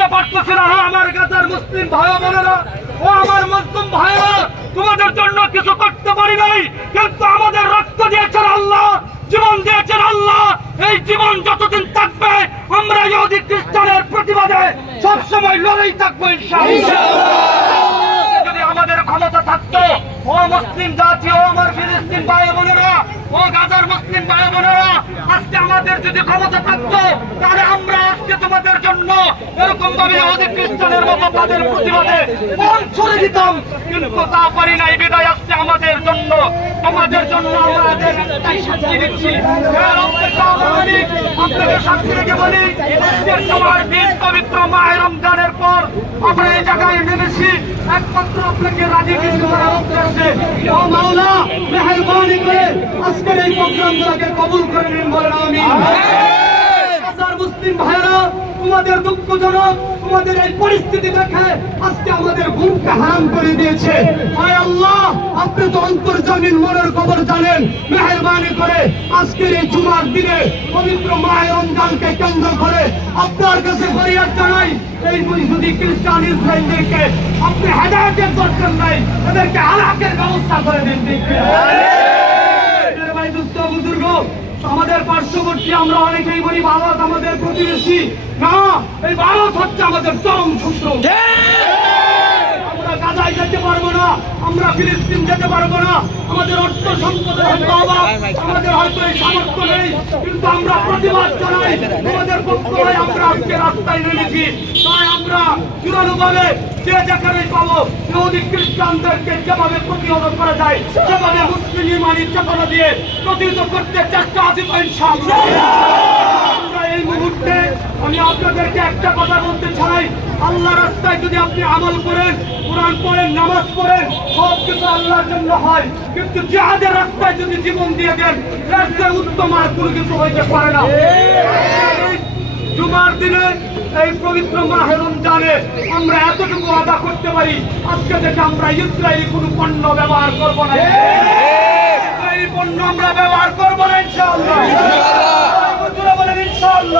বুঝতে পারতেছি না হ্যাঁ, আমার গাজার মুসলিম ভাই বোনেরা ও আমার মুসলিম ভাইরা তোমাদের জন্য কিছু করতে পারি নাই কিন্তু আমাদের রক্ত দিয়েছেন আল্লাহ জীবন দিয়েছেন আল্লাহ এই জীবন যতদিন থাকবে আমরা ইহুদি খ্রিস্টানের প্রতিবাদে সবসময় লড়াই থাকব যদি আমাদের ক্ষমতা থাকতো ও মুসলিম জাতি ও আমার ফিলিস্তিন ভাই বোনেরা ও গাজার মুসলিম ভাই বোনেরা আজকে আমাদের যদি ক্ষমতা থাকতো তাহলে আমরা আজকে তোমাদের জন্য এরকম ভাবে ইহুদি খ্রিস্টানের মতো তাদের প্রতিবাদে মন ছড়ে দিতাম কিন্তু তা পারি নাই বিদায় আসছে আমাদের জন্য। তোমাদের জন্য আমাদের একটাই দিচ্ছি। হে রব্বে কালামিন, আপনাকে সাক্ষী রেখে বলি আজকের সময় বীজ পবিত্র পর আমরা এই জায়গায় একমাত্র আপনাকে মেহরবানি করে আজকের এই প্রোগ্রামগুলোকে কবুল করে নিন হাজার মুসলিম ভাইরা তোমাদের দুঃখজনক, তোমাদের এই পরিস্থিতি দেখে আজকে আমাদের ঘুমকে হারাম করে দিয়েছে। হায় আল্লাহ, আপনি তো অন্তর্জামিন মনের খবর জানেন। মেহরবানি করে আজকের এই জুমার দিনে পবিত্র মায়ের রমজানকে কেন্দ্র করে আপনার কাছে ফরিয়াদ জানাই, এই যদি খ্রিস্টান ইসরায়েলদেরকে আপনি হেদায়তের দরকার নাই এদেরকে হালাকের ব্যবস্থা করে দিন ঠিক কি না? আমাদের ভাই দুস্থ বুজুর্গ আমাদের পার্শ্ববর্তী আমরা অনেকেই বলি, ভারত আমাদের প্রতিবেশী। না, এই ভারত হচ্ছে আমাদের চরম শত্রু আমরা গাজায় যেতে পারব না আমরা ফিলিস্তিন যেতে পারব না। আমাদের অর্থ সম্পদের হয়তো অভাব, আমাদের হয়তো এই সামর্থ্য নেই, কিন্তু আমরা প্রতিবাদ জানাই আমাদের পক্ষ হয়ে আমরা আজকে রাস্তায় নেমেছি। তাই আমরা চূড়ানুভাবে যে যেখানে পাবো, ইহুদি খ্রিস্টানদেরকে যেভাবে প্রতিহত করা যায় সেভাবে মুসলিম ইমানি চেতনা দিয়ে প্রতিহত করতে চেষ্টা ইনশাআল্লাহ। আমরা এই মুহূর্তে আমি আপনাদেরকে একটা কথা বলতে চাই। আল্লাহ রাস্তায় যদি আপনি আমল করেন কোরআন পড়েন নামাজ পড়েন সব কিছু আল্লাহর জন্য হয়। কিন্তু জিহাদের রাস্তায় যদি জীবন দিয়ে দেন চেয়ে উত্তম আর কোনো কিছু হইতে পারে না। জুমার দিনে এই পবিত্র মাহে রমজানে আমরা এতটুকু আদা করতে পারি। আজকে থেকে আমরা ইসরায়েলি কোনো পণ্য ব্যবহার করব না। ইসরায়েলি পণ্য আমরা ব্যবহার করব না ইনশাআল্লাহ হুজুরা বলেন ইনশাআল্লাহ এই